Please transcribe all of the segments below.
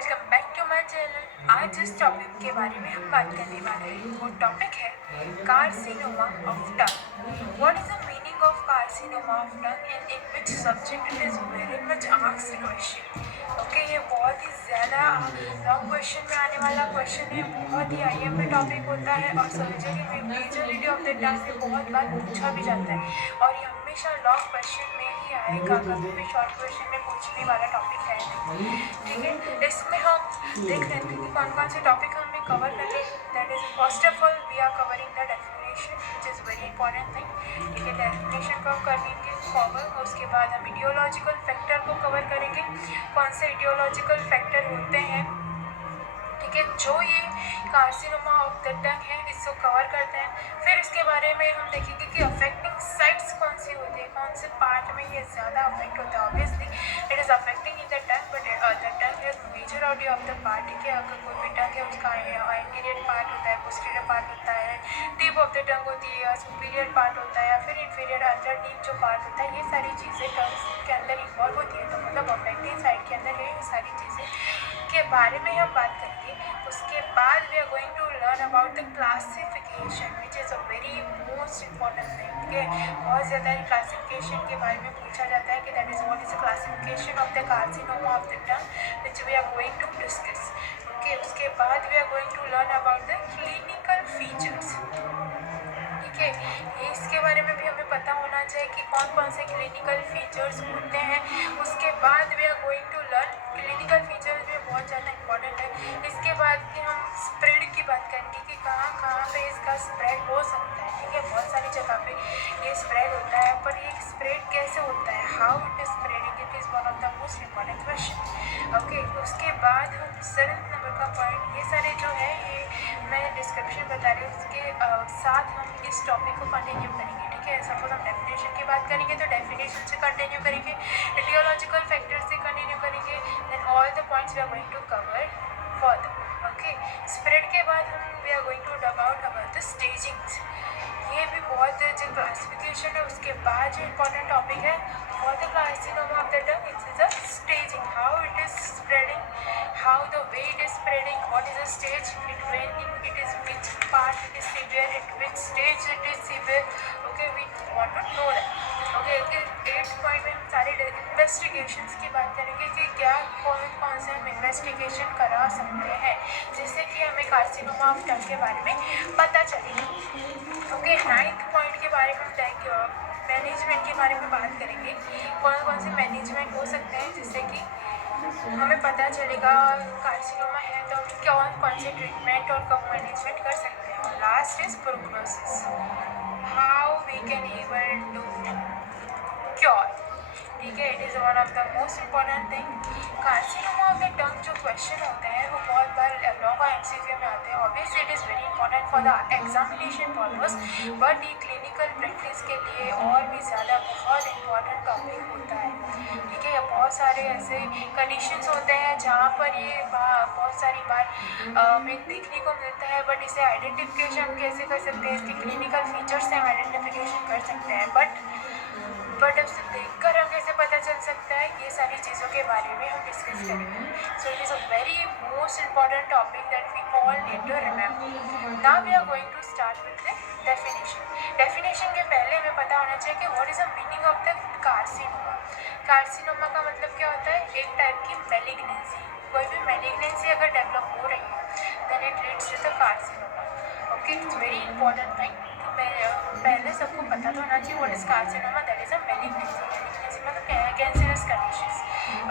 Welcome back to my channel. आज जिस topic के बारे में हम बात करने वाले हैं वो टॉपिक है carcinoma of tongue. What is the meaning of carcinoma of tongue and in which subject it is very much asked question. Okay, ये बहुत ही ज़्यादा लॉन्ग क्वेश्चन में आने वाला क्वेश्चन है, बहुत ही IMP टॉपिक होता है और सर्जरी में मेजोरिटी ऑफ द टाइम में बहुत बार पूछा भी जाता है और ये हमेशा लॉन्ग क्वेश्चन में ही आएगा, कभी भी शॉर्ट क्वेश्चन में पूछने वाला टॉपिक है नहीं। ठीक है, इसमें हम देख लेते हैं कि कौन कौन से टॉपिक हमें कवर करने। That is first of all we are covering the definition which is very important thing. ठीक है, डेफिनेशन को हम करेंगे कवर। उसके बाद हम इडियोलॉजिकल फैक्टर को कवर करेंगे, कौन से इडियोलॉजिकल फैक्टर होते हैं। ठीक है, जो ये कार्सिनोमा ऑफ द टंग है इसको कवर करते हैं। फिर इसके बारे में हम देखेंगे कि अफेक्टिंग साइट्स कौन सी होती है, कौन से पार्ट में ये ज़्यादा अफेक्ट होता है। Obviously it is affecting in the tongue but the tongue is majority of the part. ठीक है, अगर कोई भी टंग है उसका एंटीरियर पार्ट होता है, पोस्टीरियर पार्ट होता है, टिप ऑफ द टंग होती है, सुपीरियर पार्ट होता है या फिर इन्फीरियर अंडरनीथ जो पार्ट होता है, ये सारी चीज़ें टंग्स के अंदर इन्वॉल्व होती है। तो मतलब अफेक्टिंग साइड के अंदर ये सारी चीज़ें के बारे में हम बात करेंगे। उसके बाद we are going to learn about the classification which is a very most important thing. ठीक है, बहुत ज़्यादा क्लासिफिकेशन के बारे में पूछा जाता है कि that is what is the classification of the carcinoma of the tongue which we are going to discuss. Okay, उसके बाद we are going to learn about the clinical features. ठीक है, ये इसके बारे में भी हमें पता होना चाहिए कि कौन कौन से क्लिनिकल फीचर्स होते हैं। उसके बाद we are going to learn clinical features भी बहुत ज़्यादा इंपॉर्टेंट है। इसके बाद कि हम स्प्रेड की बात करेंगे कि कहाँ कहाँ पे इसका स्प्रेड हो सकता है। ठीक है, बहुत सारी जगह पे ये स्प्रेड होता है, पर ये स्प्रेड कैसे होता है, how it is spreading, it is one of the most important question. Okay, उसके बाद हम 7th नंबर का पॉइंट, ये सारे जो है ये मैं डिस्क्रिप्शन बता रही हूँ, उसके साथ हम इस टॉपिक को कंटिन्यू करेंगे। ठीक है, सपोज हम डेफिनेशन की बात करेंगे तो डेफिनेशन से कंटिन्यू करेंगे, इडियोलॉजिकल फैक्टर से कंटिन्यू करेंगे, then all the points we are going to cover further. Okay, spread के बाद हम we are going to about the stagings. ये भी बहुत जो क्लासिफिकेशन है उसके बाद जो इम्पोर्टेंट टॉपिक है for the carcinoma of the tongue, it's the staging, how it is spreading, how the way it is spreading, what is the stage it when it is, which part it is severe, at which stage it is severe. Okay, we want to know that. Okay, 8th point में हम सारे investigations की बात करेंगे कि क्या कौन कौन से हम इन्वेस्टिगेशन करा सकते हैं जिससे कि हमें कार्सिनोमा ऑफ टंग के बारे में पता चलेगा। ओके, 9th पॉइंट के बारे में हम मैनेजमेंट के बारे में बात करेंगे, कौन कौन से मैनेजमेंट हो सकते हैं जिससे कि हमें पता चलेगा कार्सिनोमा है तो हम कौन से ट्रीटमेंट और कब मैनेजमेंट कर सकते हैं। Last is prognosis, how we can able to cure. ठीक है, it is one of the most important thing. Carcinoma of the tongue जो क्वेश्चन होते हैं वो बहुत बार लॉन्ग और MCQ में आते हैं। Obviously it is very important for the examination purpose, but ये क्लिनिकल प्रैक्टिस के लिए और भी ज़्यादा बहुत इंपॉर्टेंट टॉपिक होता है। ठीक है, बहुत सारे ऐसे कंडीशंस होते हैं जहाँ पर ये बहुत सारी बार हमें देखने को मिलता है, बट इसे आइडेंटिफिकेशन हम कैसे कर सकते हैं, इसके क्लिनिकल फीचर्स से हम आइडेंटिफिकेशन कर सकते हैं, बट अब से देखकर हम कैसे पता चल सकता है, ये सारी चीज़ों के बारे में हम डिस्कस करेंगे। So it is a very most important topic that we all need to remember. Now we are going to start with the definition. Definition के पहले हमें पता होना चाहिए कि what is the meaning of the carcinoma. Carcinoma का मतलब क्या होता है, एक टाइप की मैलिग्नेंसी। कोई भी मैलिग्नेंसी अगर डेवलप हो रही है then it leads to the carcinoma. Okay, it's very important thing. पहले सबको पता तो होना चाहिए what is carcinoma, that is a malignancy. Malignancy मतलब कैंसरस कंडीशंस।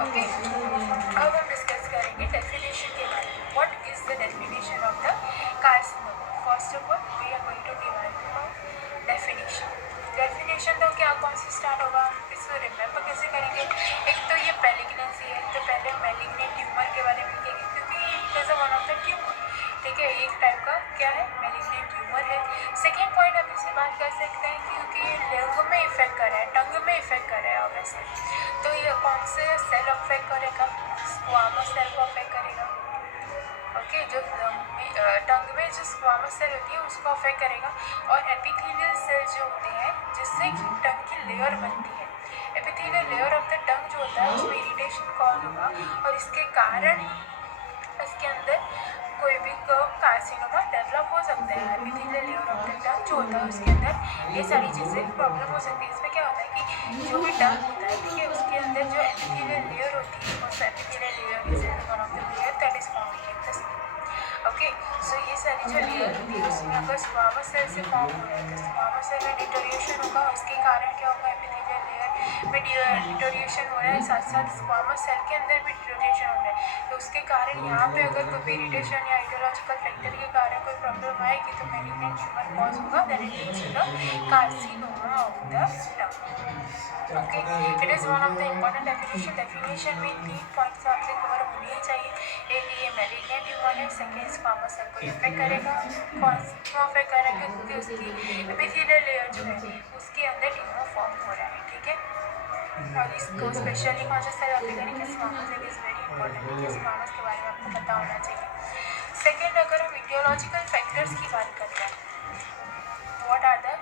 ओके, अब हम डिस्कस करेंगे डेफिनेशन के बारे में। What is the definition of the carcinoma. First of all we are going to divide definition. Definition तो क्या कौन से स्टार्ट होगा, इसको रिमेंबर कैसे करेंगे। एक तो ये मैलिग्नेंसी है तो पहले मैलिग्नेंट ट्यूमर के बारे में लिखेंगे क्योंकि it is one of the tumour. ठीक है, एक टाइप का क्या है, मैलिग्नेंट ट्यूमर है। सेकेंड पॉइंट हम इससे बात कर सकते हैं क्योंकि ये लंग में इफेक्ट कर रहा है, टंग में इफेक्ट कर रहा है ऑब्वियसली, तो ये कौन से सेल अफेक्ट करेगा, स्क्वामस सेल को अफेक्ट करेगा। ओके, जो टंग में जो स्क्वामस सेल होती है उसको अफेक्ट करेगा, और एपिथेलियल सेल जो होते हैं जिससे कि टंग की लेयर बनती है। Epithelial layer of the tongue जो होता है उसमें इरिटेशन कॉज होगा और इसके कारण इसके अंदर कोई भी कार्सिनोमा डेवलप हो सकता है। Epithelial layer of the tongue जो होता है उसके अंदर ये सारी चीज़ें प्रॉब्लम हो सकती है। इसमें क्या होता है कि जो भी टंग होता है, ठीक है, उसके अंदर जो एपिथेलियल लेयर होती है उस epithelial layer is one of the layer that is forming in the skin. Okay, so ये सारी जो लेयर होती है उसमें अगर स्क्वामस सेल से फॉर्म हो रहा है तो स्क्वामस सेल में डिटोरिएशन होगा। उसके कारण क्या होगा, एपिथेलियल लेयर में डिटोरिएशन हो रहा है, साथ साथ स्क्वामस सेल के अंदर भी डिटोरिएशन हो रहा है। तो उसके कारण यहाँ पे अगर कोई भी इरिटेशन या आइडियोलॉजिकल फैक्टर के कारण कोई प्रॉब्लम आएगी तो मैलिग्नेंट ट्यूमर कॉज होगा, that it leads to the carcinoma of the tongue. Okay, it is one of the important definition में 3 पॉइंट्स आपसे कवर होने ही चाहिए। एक ये मैलिग्नेंट ट्यूमर है, सेकेंड स्क्वामस सेल को इफेक्ट करेगा, क्यों अफेक्ट करेगा, क्योंकि उसकी एपिथेलियल लेयर जो है उसके अंदर ट्यूमर फॉर्म हो रहा है, ठीक है। और इसको स्पेशली कौन सा सेल अफेक्ट करेंगे, squamous cell is very important, ठीक है, स्क्वामस के बारे में आपको पता होना चाहिए। सेकेंड, अगर हम ईटियोलॉजिकल फैक्टर्स की बात करते हैं, what are the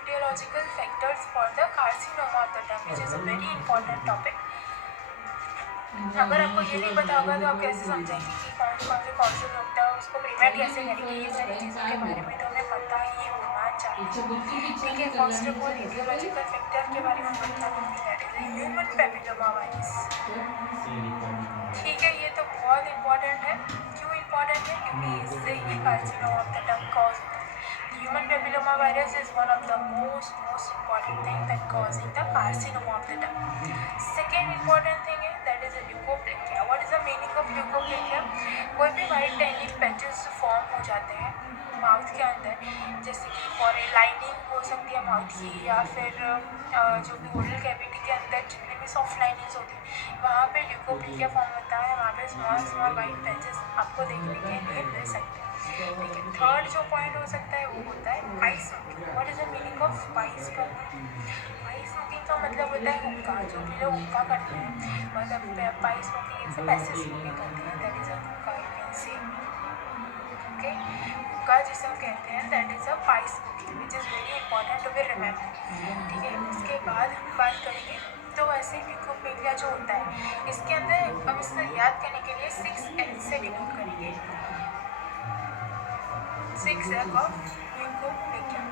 etiological factors for the carcinoma of the tongue, which is a very important topic. अगर आपको ये नहीं पता होगा तो आप कैसे समझेंगे कि कौन से होता है, उसको प्रिवेंट कैसे करेंगे, ये सारी चीज़ों के बारे में तो हमें पता ही होना चाहिए, ठीक है। First of all aetiological factor के बारे में बात करेंगे, that is human papilloma virus, ठीक है। ये तो बहुत इंपॉर्टेंट है। क्यों इंपॉर्टेंट है, क्योंकि इससे ही carcinoma of the tongue cause होता है। Human papilloma virus is one of the most important thing that causing the carcinoma of the tongue. Second important thing is that is a leukoplakia. What is the meaning of leukoplakia? कोई भी white tanning patches form हो जाते हैं mouth के अंदर, जैसे कि for a lining हो सकती है माउथ की, या फिर जो भी ओरल कैविटी के अंदर जितने भी सॉफ्ट लाइनिंग्स होती है वहाँ पे ल्यूकोप्लिकिया फॉर्म होता है, वहाँ पे स्मॉल स्मॉल वाइट पैचेस आपको देखने के लिए मिल सकते हैं, ठीक है। थर्ड जो पॉइंट हो सकता है वो होता है pipe smoking. What is the meaning of pipe smoking? Pipe smoking का मतलब होता है हुक्का, जो भी लोग हुक्का करते हैं, मतलब पाई स्मोकिंग इज पैसिव स्मोकिंग करते हैं, दैट इज अ हुक्का, यू कैन से, ओके। हुक्का जिसे हम कहते हैं that is a pie smoking, which is very important to be remember, ठीक है। इसके बाद हम बात करेंगे तो वैसे ल्यूकोप्लेकिया जो होता है इसके अंदर हम इसको याद करने के लिए 6L से डिनोट करेंगे, 6L ऑफ ल्यूकोप्लेकिया,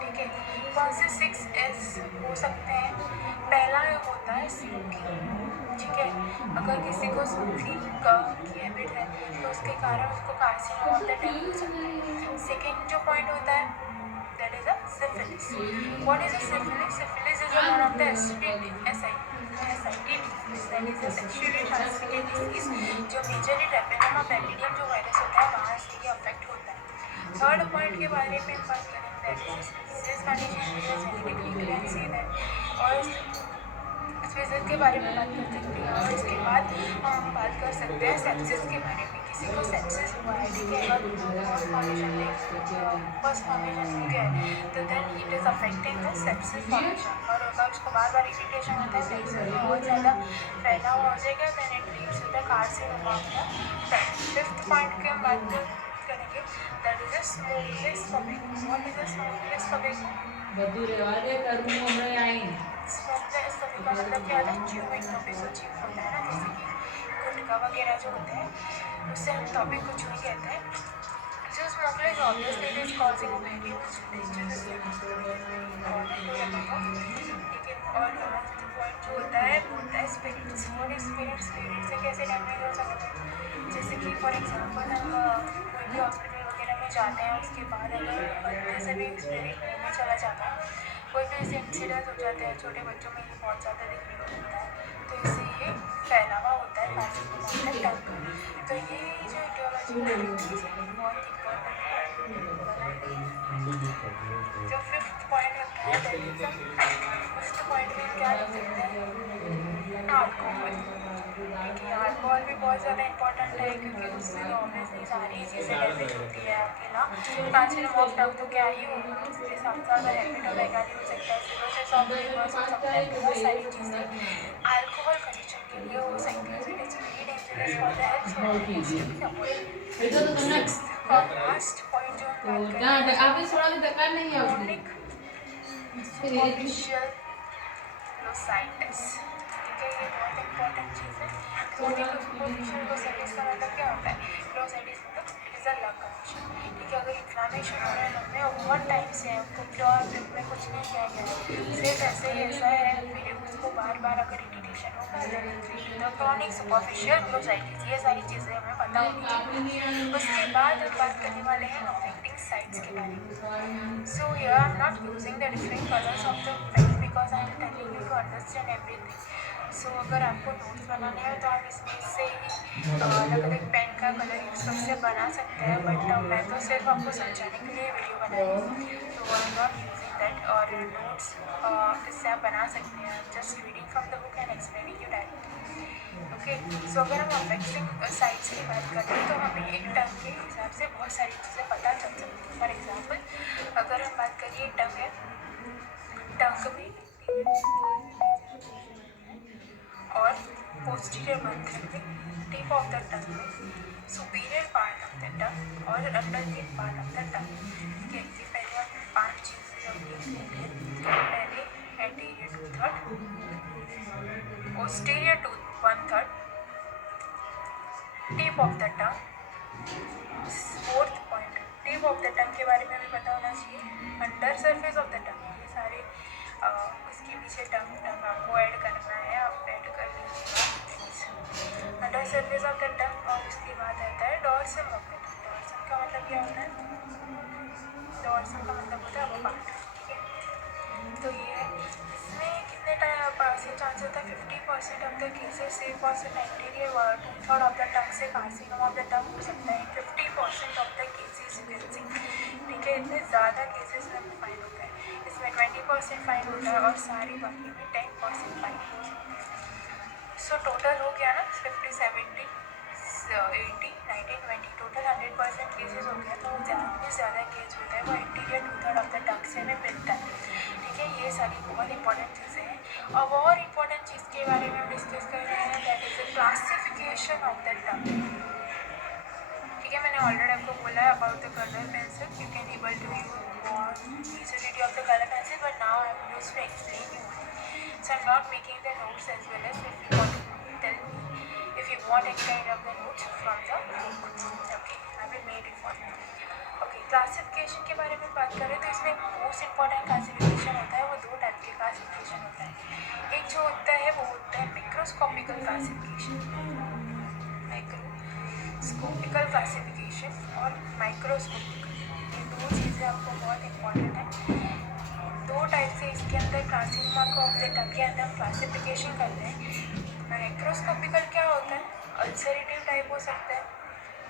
ठीक है। कौन से 6S हो सकते हैं? पहला होता है स्मोकिंग, ठीक है। अगर किसी को स्मोकिंग की हैबिट है तो उसके कारण उसको कार्सिनोमा ऑफ द टंग हो सकता है। सेकेंड जो पॉइंट होता है that is a syphilis. What is a syphilis? Syphilis is one of the STD, that is a sexually transmitted disease, जो मेजरली ट्रैपेनोमा पैपिडियम जो वायरस होता है वहाँ से ये अफेक्ट होता है। थर्ड पॉइंट के बारे में हम बात करें, that is species condition, genetically can say that, और स्पीसीज के बारे में बात कर सकते हैं। और इसके बाद हम बात कर सकते हैं सेप्सिस के बारे में। किसी को सेप्सिस हुआ है, ठीक है, फर्स्ट फॉर्मेशन हो गया है तो then it is affecting the sepsis formation, और अगर उसको बार बार इरिटेशन होता है, सेप्सिस में बहुत ज़्यादा फैला हुआ हो जाएगा, then it leads to the carcinoma of the tongue. Fifth point की हम बात करेंगे, that is a smokeless tobacco. What is a smokeless tobacco? Smokeless tobacco का मतलब क्या होता है? च्यूइंग टोबैको, च्यू होता है ना, जैसे कि गुटखा वगैरह जो होते हैं उससे हम टोबैको च्यूइंग कहते हैं। जो smokeless obviously it is causing very much dangerous, ठीक है। और लास्ट पॉइंट जो होता है वो होता है spirits. What is spirits? Spirit से कैसे डैमेज हो सकते हैं? जैसे कि फॉर एग्जांपल हम कोई भी हॉस्पिटल वगैरह में जाते हैं, उसके बाद अगर बंदे से भी स्पिरिट मुँह में चला जाता है, कोई भी ऐसे इंसिडेंट हो जाते हैं, छोटे बच्चों में ये बहुत ज़्यादा देखने को मिलता है, तो इससे ये फैलावा होता है कार्सिनोमा ऑफ द टंग। तो ये जो ईटियोलॉजिकल फैक्टर्स है बहुत इंपॉर्टेंट है। जो फिफ्थ पॉइंट होता है दैट इज फिफ्थ पॉइंट में क्या लिख सकते हैं? अल्कोहल, ठीक है। अल्कोहल भी बहुत ज़्यादा इंपॉर्टेंट है क्योंकि उससे तो ऑब्वियसली सारी चीज़ें डैमेज होती है। अकेला कार्सिनोमा ऑफ टंग तो क्या ही होगा, उसके साथ साथ हेपेटोमेगाली हो सकता है, सिरोसिस ऑफ लिवर हो सकता है, बहुत सारी चीज़ें अल्कोहल कंज्यूम के लिए हो सकती है। It is very dangerous for the health, so it needs to be avoided. Sixth और लास्ट पॉइंट जो हम बात करेंगे, क्रॉनिक सुपरफिशियल लोसाइटिस, ठीक है। ये बहुत इंपॉर्टेंट चीज़ है। पोजिशन लोसाइटिस का मतलब क्या होता है? लोसाइटिस मतलब it is a lung condition. ठीक है, अगर इन्फ्लामेशन हो रहा है लंग में और बहुत टाइम से है, आपको प्योर में कुछ नहीं किया गया है, सिर्फ ऐसे ही ऐसा है, फिर उसको बार बार अगर इरिटेशन होगा then it lead to the chronic superficial glossitis. ये सारी चीज़ें हमें पता होनी चाहिए। उसके बाद हम बात करने वाले हैं अफेक्टिंग साइट्स के बारे में। So here I am not using the different colours of the pen because I am telling you to understand everything. So अगर आपको नोट्स बनाने हैं तो आप इसमें से ही अलग अलग पेन का कलर यूज़ करके बना सकते हैं, बट मैं तो सिर्फ आपको समझाने के लिए वीडियो बना रही हूँ, तो I am not using that. और नोट्स इससे आप बना सकते हैं, just reading from the book and explaining you directly. Okay, so अगर हम अफेक्टिंग साइट्स की बात करें तो हमें एक टंग के हिसाब से बहुत सारी चीज़ें पता चल सकती हैं। फॉर एग्जाम्पल अगर हम बात करिए टंग है, टंग में और पोस्टीरियर मंथन में, टिप ऑफ द टंग में, superior part of the tongue और underneath part of the tongue. ठीक है, ये पहले हम 5 चीज़ें हम लिख लेंगे। पहले anterior 2/3, posterior 1/3, tip of the tongue. Fourth point, tip of the टंग के बारे में भी पता होना चाहिए। अंडर सरफेस ऑफ द टंग, ये सारे उसके पीछे टंग आपको ऐड करना है, आप ऐड कर लीजिएगा under surface of the tongue. और उसके बाद आता है dorsum of the tongue. Dorsum का मतलब क्या होता है? डॉर्सम का मतलब होता है वो पार्ट। ठीक है, तो ये है, इसमें कितने परसेंट चांस होता है? 50% ऑफ द केसेस से परसेंट एंटीरियर 2/3 ऑफ द टंग से कार्सिनोमा ऑफ द टंग हो सकता है। 50% of the cases you can see. ठीक है, इतने ज़्यादा केसेस में फाइन होता है। इसमें 20% फाइन होता है और सारी बाकी में 10% फाइन हो सकता है। सो टोटल हो गया ना 50, 70, 80, 90, 20, टोटल 100% केसेस हो गया। तो ज़्यादा केस होता है वो एंटीरियर 2/3 ऑफ द टंग से हमें मिलता है। ठीक है, ये सारी बहुत इंपॉर्टेंट चीज़ें हैं। अब और इम्पॉर्टेंट चीज़ के बारे में हम डिस्कस कर रहे हैं, that is the classification of the tongue. ठीक है, मैंने ऑलरेडी आपको बोला है about the colour pencil, you can able to use utility of the colour pencil, but now I am use to explain you. So I'm not making the notes as well as if you want to tell me if you want any kind of the notes from the book. Okay, I will make it for you. Okay, classification के बारे में बात करें तो इसमें most important classification होता है, वो 2 टाइप के क्लासिफिकेशन होता है। एक जो होता है वो होता है मिक्रोस्कोपिकल क्लासिफिकेशन, माइक्रोस्कोपिकल क्लासिफिकेशन और माइक्रोस्कोपिकल। ये 2 चीज़ें आपको बहुत इम्पॉर्टेंट है। 2 टाइप से इसके अंदर कार्सिनोमा को ऑफ द टंग के अंदर क्लासिफिकेशन करते हैं। माइक्रोस्कोपिकल क्या होता है? अल्सरेटिव टाइप हो सकता है,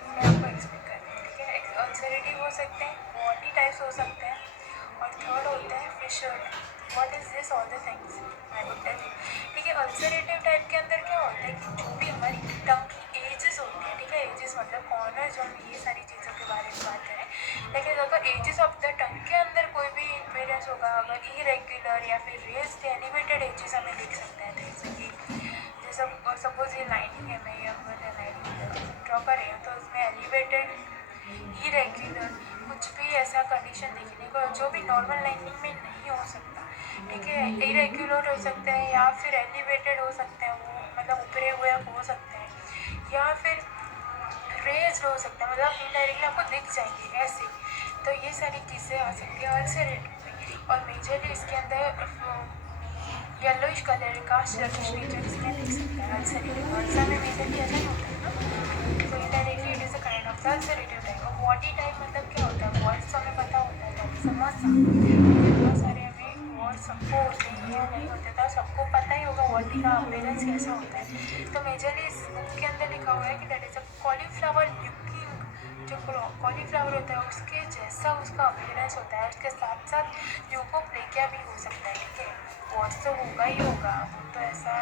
मैं आपको एक्सप्लेन कर रही हूँ। ठीक है, अल्सरेटिव हो सकते हैं, वॉटी टाइप्स हो सकते हैं, और थर्ड होता है fissure. What is this all the things I would tell you. ठीक है, अल्सरेटिव टाइप के अंदर क्या होता है कि जो भी हमारी टंग की एजेस होती हैं, ठीक है, एजेस मतलब कॉर्नर जो हम ये सारी चीज़ों के बारे में बात करें, लेकिन अगर एजेस ऑफ द टंग के अंदर कोई भी इम्पेयरेंस होगा, अगर इरेग्युलर या फिर रेस्ड एलिवेटेड एजेस हमें देख सकते हैं, जैसे कि जैसे सपोज ये लाइनिंग है, मैं ये अगर लाइनिंग ड्रॉ कर रही हूँ तो उसमें एलिवेटेड, इरेग्युलर, कुछ भी ऐसा कंडीशन देखने को जो भी नॉर्मल लाइनिंग में नहीं हो सकता। ठीक है, इरेग्युलर हो सकते हैं या फिर एलिवेटेड हो सकते हैं, वो मतलब उभरे हुए हो सकते हैं, या फिर रेज्ड हो सकता है, मतलब इनडायरेक्टली आपको दिख जाएंगे ऐसे। तो ये सारी चीज़ें आ सकती है अल्सरेटिव में। और मेजरली इसके अंदर येलोइश कलर का सर्फेस नेचर इसमें दिख सकता है अल्सरेटिव। अल्सर में मेजरली ऐसा ही होता है ना, तो indirectly it is a kind of the ulcerative type. और वॉटी टाइप मतलब क्या होता है? वॉल्स हमें पता होता है, समोसा, बहुत सारे हमें वॉल्स सबको होते हैं या नहीं होते, तो सबको पता ही होगा वॉटी का अपीयरेंस कैसा होता है। तो मेजरली इस बुक के अंदर लिखा हुआ है कि that is a cauliflower looking, जो कॉलीफ्लावर होता है उसके जैसा उसका अपीयरेंस होता है, उसके साथ साथ ल्यूकोप्लेकिया भी हो सकता है। ठीक है, वॉश तो होगा ही होगा, वो तो ऐसा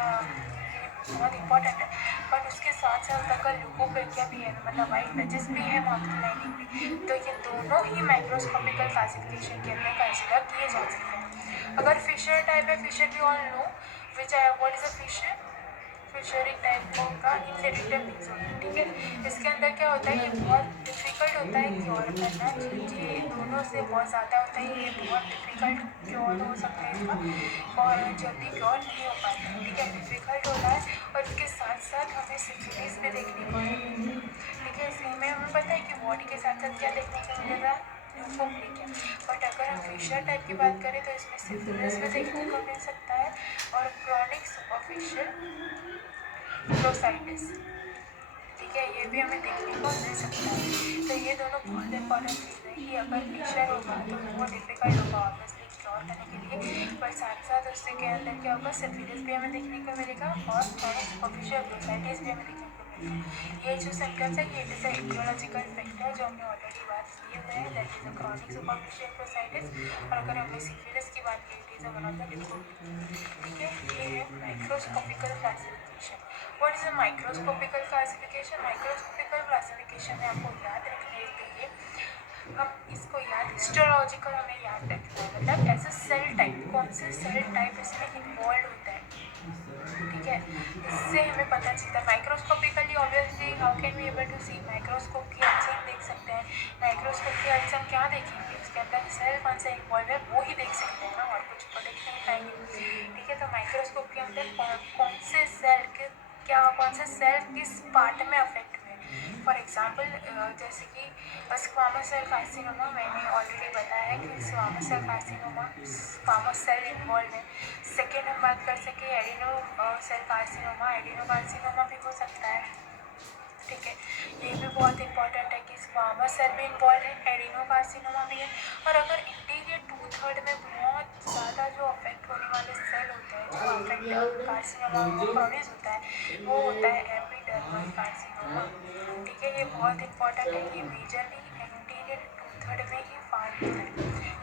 बहुत इंपॉर्टेंट है, बट उसके साथ साथ अगर ल्यूकोप्लेकिया भी है, मतलब वाइट पैचेस भी है माउथ की लाइनिंग में, तो ये दोनों ही माइक्रोस्कोपिकल क्लासिफिकेशन के अंदर कंसिडर किए जा सकते हैं। अगर फिशर टाइप है, फिशर भी all no which what is a fissure. Fissure एक टाइप का इनहेरिटेड मीन्स होता है। ठीक है, इसके अंदर क्या होता है, ये बहुत डिफ़िकल्ट होता है क्योर करना, ये दोनों से बहुत ज़्यादा होता है, ये बहुत डिफ़िकल्ट क्योर हो सकता है इसका और जल्दी क्योर नहीं हो पाता है, ठीक है, डिफ़िकल्ट होता है। और इसके साथ साथ हमें सिफिलिस भी देखने को मिलेगी, ठीक है। इसमें हमें पता है कि बॉडी के साथ साथ क्या देखने को मिलेगा, न्यूमोफिलिक है। बट अगर हम फिशर टाइप की बात करें तो इसमें सिफिलिस भी देखने को मिल सकता है और क्रॉनिक सुपरफिशियल फ्लोसाइटिस, ठीक है, ये भी हमें देखने को मिल सकता है। तो ये दोनों बहुत इंपॉर्टेंट चीज़ है कि अगर फिशर होगा तो वो डिफ़िकल्ट होगा ऑब्वियसली क्योर करने के लिए, पर साथ साथ उससे के अंदर क्या होगा, सिफिलिस भी हमें देखने को मिलेगा और क्रॉनिक सुपरफिशियल फ्लोसाइटिस भी हमें देखने को मिलेगा। ये जो सिम्टम्स है ये it is a immunological factor जो हमने ऑलरेडी बात किए हुए हैं, that is a chronic superficial glossitis. और अगर हमने सिफिलिस की बात की it is a one of the different, ठीक है। ये है microscopical classification. What is a microscopical classification? Microscopical classification में आपको याद रखने के लिए हम इसको याद हिस्टोलॉजिकल हमें याद रखना है, मतलब एज अ सेल टाइप, कौन से सेल टाइप इसमें इन्वॉल्व होता है, ठीक है। इससे हमें पता चलता है microscopically obviously how can we able to see, microscope की हेल्प से हम देख सकते हैं। माइक्रोस्कोप की हेल्प से हम क्या देखेंगे, उसके अंदर सेल कौन सा इन्वॉल्व है वो ही देख सकते हैं ना, और कुछ तो देख नहीं पाएंगे, ठीक है। तो माइक्रोस्कोप के अंदर कौन से सेल के क्या, कौन से सेल किस पार्ट में अफेक्ट हुए, फॉर एग्जाम्पल जैसे कि स्क्वामस सेल कार्सिनोमा, मैंने ऑलरेडी बताया है कि squamous cell carcinoma squamous cell involve है। सेकेंड हम बात कर सके adeno cell carcinoma, adeno carcinoma भी हो सकता है, ठीक है। ये भी बहुत इंपॉर्टेंट है कि स्क्वामस सेल भी इन्वॉल्व है, एडिनो कार्सिनोमा भी है। और अगर इंटीरियर 2/3 में बहुत ज़्यादा जो अफेक्ट होने वाले सेल होते हैं, जो अफेक्ट कार्सिनोमा को प्रोड्यूस होता है, वो होता है एपिडर्मल कार्सिनोमा, ठीक है। ये बहुत इंपॉर्टेंट है, ये मेजरली इंटीरियर 2/3 में ही फाउंड होता है,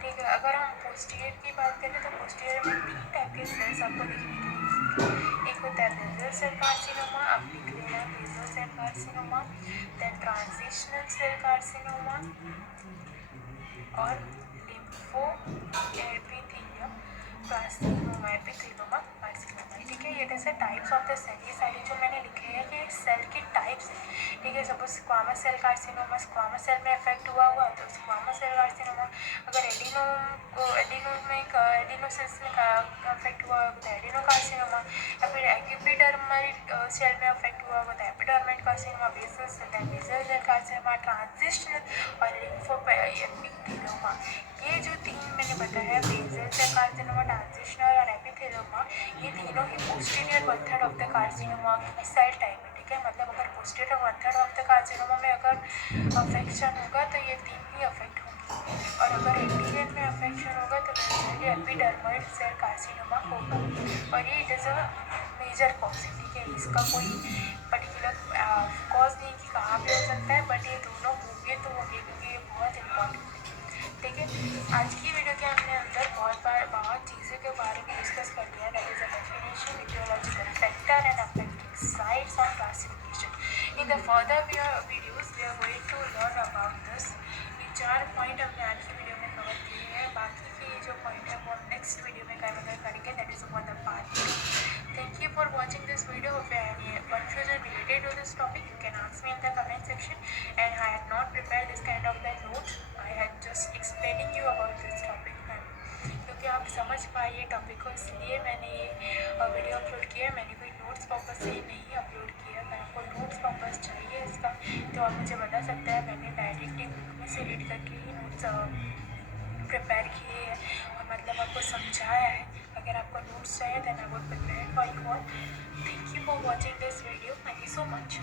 ठीक है। अगर हम पोस्टीरियर की बात करें तो पोस्टीरियर में 3 टाइप के सेल्स आपको देखने को मिलेंगे। एक होता है बेसल सेल कार्सिनोमा, आप लिख लेना basal cell carcinoma, then transitional cell carcinoma और lympho epithelium carcinoma, epithelioma carcinoma, ठीक है। ये जैसे टाइप्स ऑफ द सेल, ये सारी जो मैंने लिखे हैं कि सेल की टाइप्स है, ठीक है। Suppose squamous cell carcinoma squamous cell में इफेक्ट हुआ तो स्क्वामस सेल कार्सिनोमा, अगर एडिनोसिस में अफेक्ट हुआ तो एडिनो कार्सिनोमा, या फिर एपिडर्मल सेल में अफेक्ट हुआ तो epidermal carcinoma, basal cell carcinoma, transitional और लिम्फोएपिथेलियोमा। ये जो 3 मैंने बताया, बेसल सेल कार्सिनोमा, ट्रांजिशनल और एपिथेलियोमा, ये तीनों ही पोस्टीरियर 1/3 ऑफ द कार्सिनोमा की सेल टाइप है, ठीक है। मतलब अगर पोस्टीरियर 1/3 ऑफ द कार्सिनोमा में अगर अफेक्शन होगा तो ये 3 ही अफेक्ट होंगी, और अगर इंटीरियर में अफेक्शन होगा तो बेसिकली एपिडर्मल सेल कार्सिनोमा होगा, और ये it is a major cause है, ठीक है। इसका कोई पर्टिकुलर कॉज नहीं कि कहाँ पे हो सकता है, बट ये दोनों होंगे तो होंगे क्योंकि ये बहुत इंपॉर्टेंट है, ठीक है। आज की वीडियो के हमने अंदर बहुत चीज़ों के बारे में डिस्कस कर लिया, that is a definition, etiological factor and affecting sites on classification. In the further videos we are going to learn about this. ये 4 पॉइंट हमने आज की वीडियो में कवर किए हैं, बाकी के जो पॉइंट है वो हम नेक्स्ट वीडियो में कवर करेंगे, that is one the part 2. Thank you for watching this video. If you have any confusion related to this topic, you can ask me in the comment section. And I had not prepared this kind of the notes. I had just explaining you about this topic. क्योंकि आप समझ पाइए topic को, इसलिए मैंने ये video upload किया है। मैंने कोई नोट्स पर्पस से नहीं अपलोड किया। अगर आपको नोट्स पर्पस चाहिए इसका तो आप मुझे बता सकते हैं। मैंने डायरेक्टली बुक में से रीड करके ही नोट्स प्रिपेयर किए हैं और मतलब आपको समझाया है। अगर आपको नोट्स चाहिए then I would prepare for you all. Thank you for watching this video. Thank you so much.